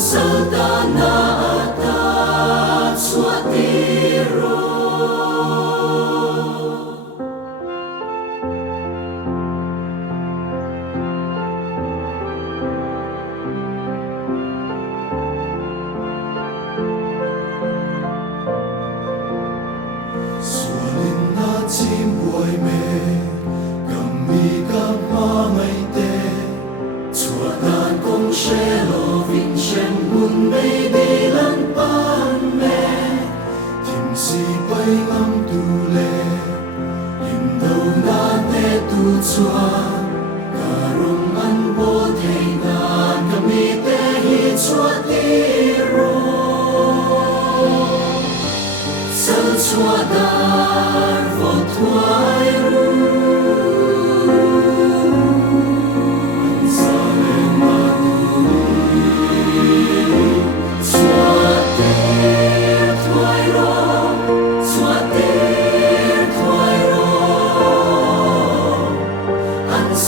Sultana ata suatiro. Sualin na chim buai me cầm mi các ma mây tê chùa đàn công xe lo vinh sen mun mây đi lăn pan me tìm si bay ngắm tu lệ in đâu na te tu chua cả rong ăn bố thầy ngàn cầm mi te hi chua ti ro sân chua đàn vô thoại ru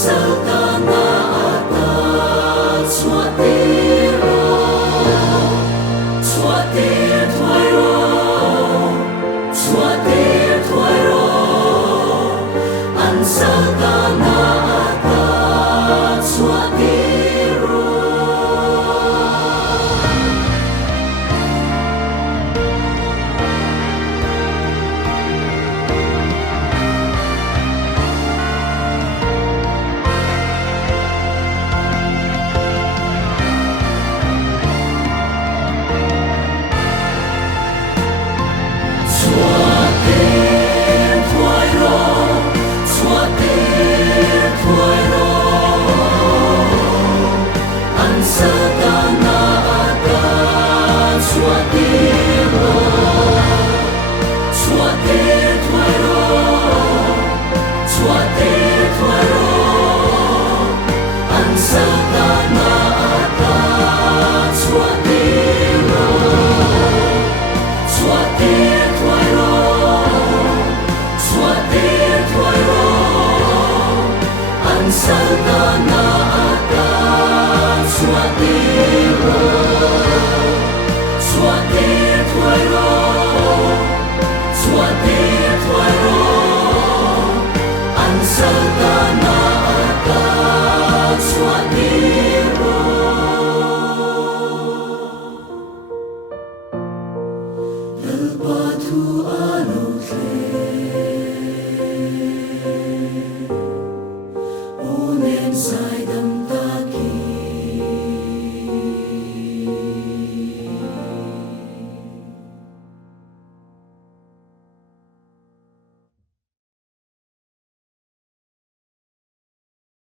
Sultana ata suati